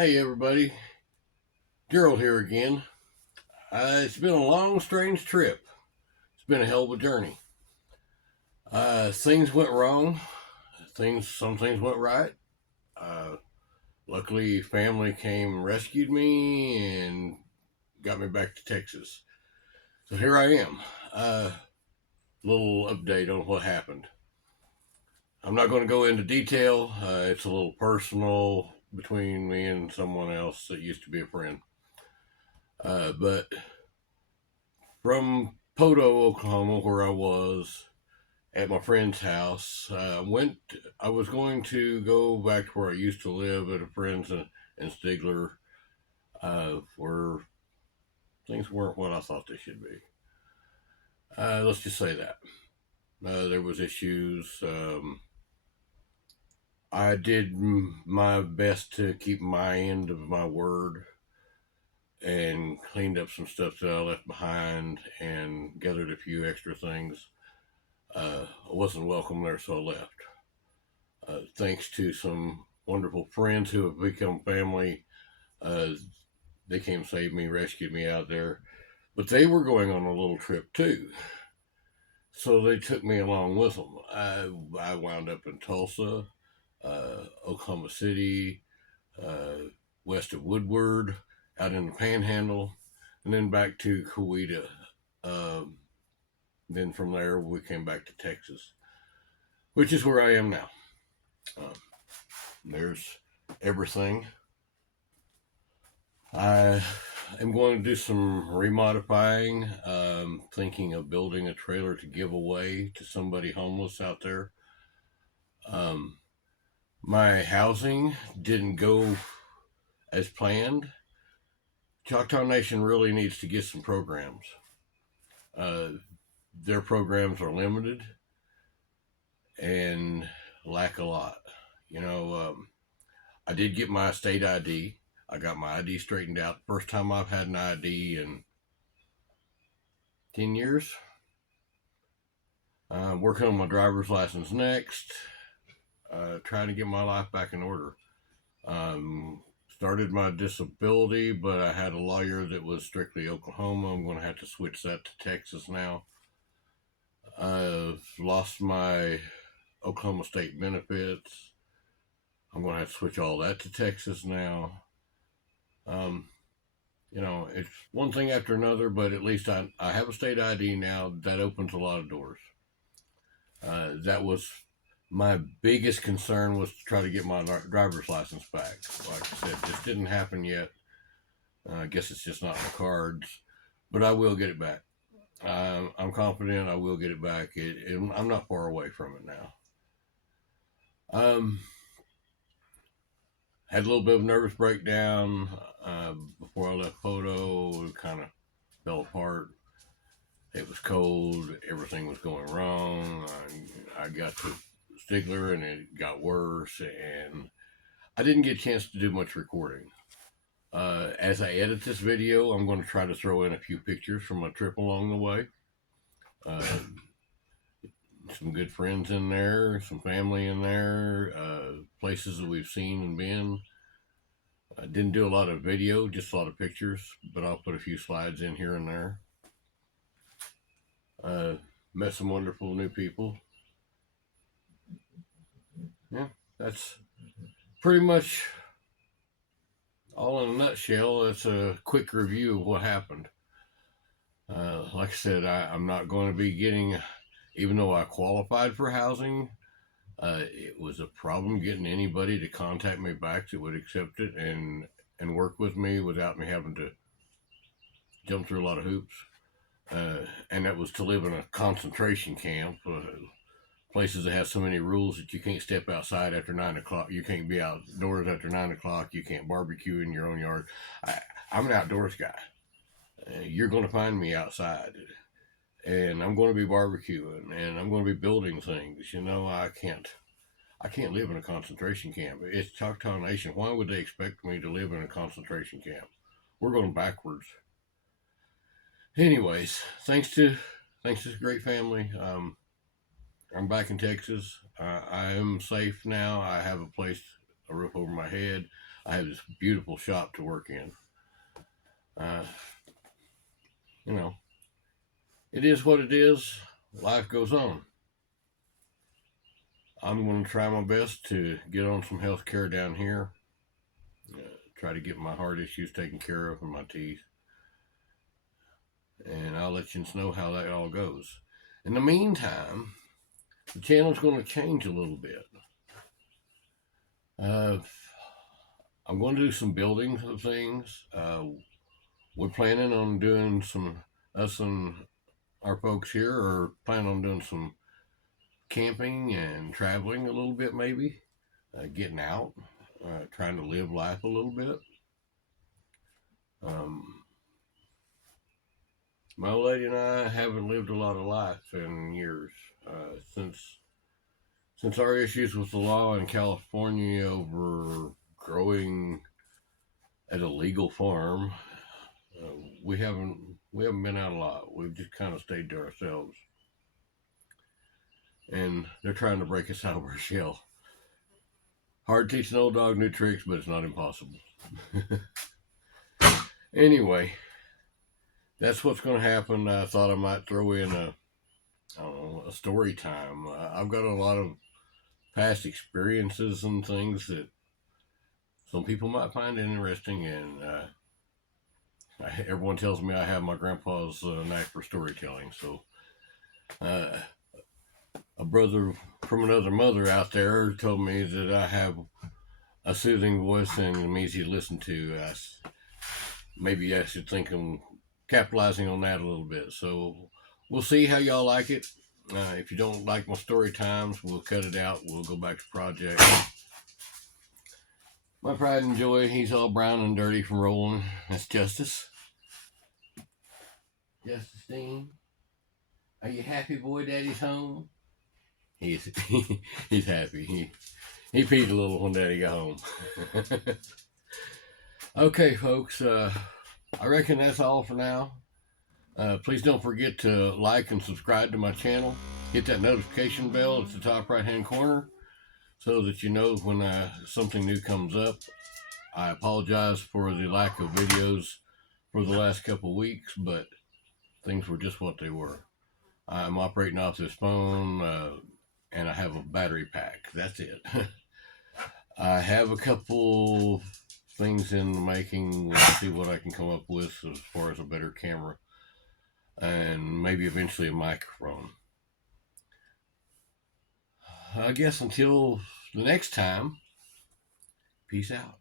Hey everybody, Gerald here again. It's been a long, strange trip. It's been a hell of a journey. Things went wrong. Some things went right. Uh, Luckily, family came and rescued me and got me back to Texas. So here I am. Little update on what happened. I'm not going to go into detail. It's a little personal between me and someone else that used to be a friend. But from Poto, Oklahoma, where I was at my friend's house, I was going to go back to where I used to live at a friend's in Stigler, where things weren't what I thought they should be. Let's just say that there was issues. I did my best to keep my end of my word and cleaned up some stuff that I left behind and gathered a few extra things. I wasn't welcome there, so I left. Thanks to some wonderful friends who have become family, uh, they came save me, rescued me out there. But they were going on a little trip too, so they took me along with them. I wound up in Tulsa, Oklahoma City, uh, west of Woodward, out in the Panhandle, and then back to Coweta. Um, then from there, we came back to Texas, which is where I am now. Uh, there's everything. I am going to do some remodifying, thinking of building a trailer to give away to somebody homeless out there. Um, my housing didn't go as planned. Choctaw Nation really needs to get some programs. Uh, their programs are limited and lack a lot. You know, I did get my state ID. I got my ID straightened out. First time I've had an ID in 10 years. I'm working on my driver's license next. Trying to get my life back in order. Started my disability, but I had a lawyer that was strictly Oklahoma. I'm going to have to switch that to Texas now. I've lost my Oklahoma state benefits. I'm going to have to switch all that to Texas now. Um, it's one thing after another, but at least I have a state ID now. That opens a lot of doors. That was my biggest concern, was to try to get my driver's license back. Like I said, this didn't happen yet. I guess it's just not in the cards, but I will get it back. I'm confident I will get it back. I'm not far away from it now. Had a little bit of a nervous breakdown before I left Poto. It kind of fell apart. It was cold. Everything was going wrong. I got to Stigler and it got worse. And I didn't get a chance to do much recording. As I edit this video, I'm going to try to throw in a few pictures from my trip along the way. Some good friends in there, some family in there, places that we've seen and been. I didn't do a lot of video, just a lot of pictures, but I'll put a few slides in here and there. Met some wonderful new people. Yeah, that's pretty much all in a nutshell. It's a quick review of what happened. Like I said, I'm not going to be getting, even though I qualified for housing, it was a problem getting anybody to contact me back that would accept it and work with me without me having to jump through a lot of hoops. And that was to live in a concentration camp, places that have so many rules that you can't step outside after 9 o'clock. You can't be outdoors after 9 o'clock. You can't barbecue in your own yard. I'm an outdoors guy. You're going to find me outside, and I'm going to be barbecuing, and I'm going to be building things. I can't live in a concentration camp. It's Choctaw Nation. Why would they expect me to live in a concentration camp? We're going backwards. Anyways, thanks to this great family. I'm back in Texas. I am safe now. I have a roof over my head. I have this beautiful shop to work in. Uh, you know, it is what it is. Life goes on. I'm going to try my best to get on some health care down here. Try to get my heart issues taken care of and my teeth. And I'll let you know how that all goes. In the meantime, the channel's going to change a little bit. I'm going to do some building of things. We're planning on doing us and our folks here are planning on doing some camping and traveling a little bit, maybe. Getting out, trying to live life a little bit. My old lady and I haven't lived a lot of life in years. Since our issues with the law in California over growing at a legal farm, we haven't been out a lot. We've just kind of stayed to ourselves, and they're trying to break us out of our shell. Hard to teach an old dog new tricks, but it's not impossible. Anyway, that's what's going to happen. I thought I might throw in a story time. I've got a lot of past experiences and things that some people might find interesting, and everyone tells me I have my grandpa's knack for storytelling. So, a brother from another mother out there told me that I have a soothing voice and I'm easy to listen to. Maybe I should think of capitalizing on that a little bit. So we'll see how y'all like it. If you don't like my story times, we'll cut it out. We'll go back to project. My pride and joy, he's all brown and dirty from rolling. That's Justice. Justice Dean, are you happy, boy? Daddy's home. He's he's happy. He peed a little when Daddy got home. Okay, folks. I reckon that's all for now. Please don't forget to like and subscribe to my channel. Hit that notification bell at the top right hand corner so that you know when something new comes up. I apologize for the lack of videos for the last couple weeks, but things were just what they were. I'm operating off this phone and I have a battery pack. That's it. I have a couple things in the making. We'll see what I can come up with as far as a better camera and maybe eventually a microphone. I guess until the next time, peace out.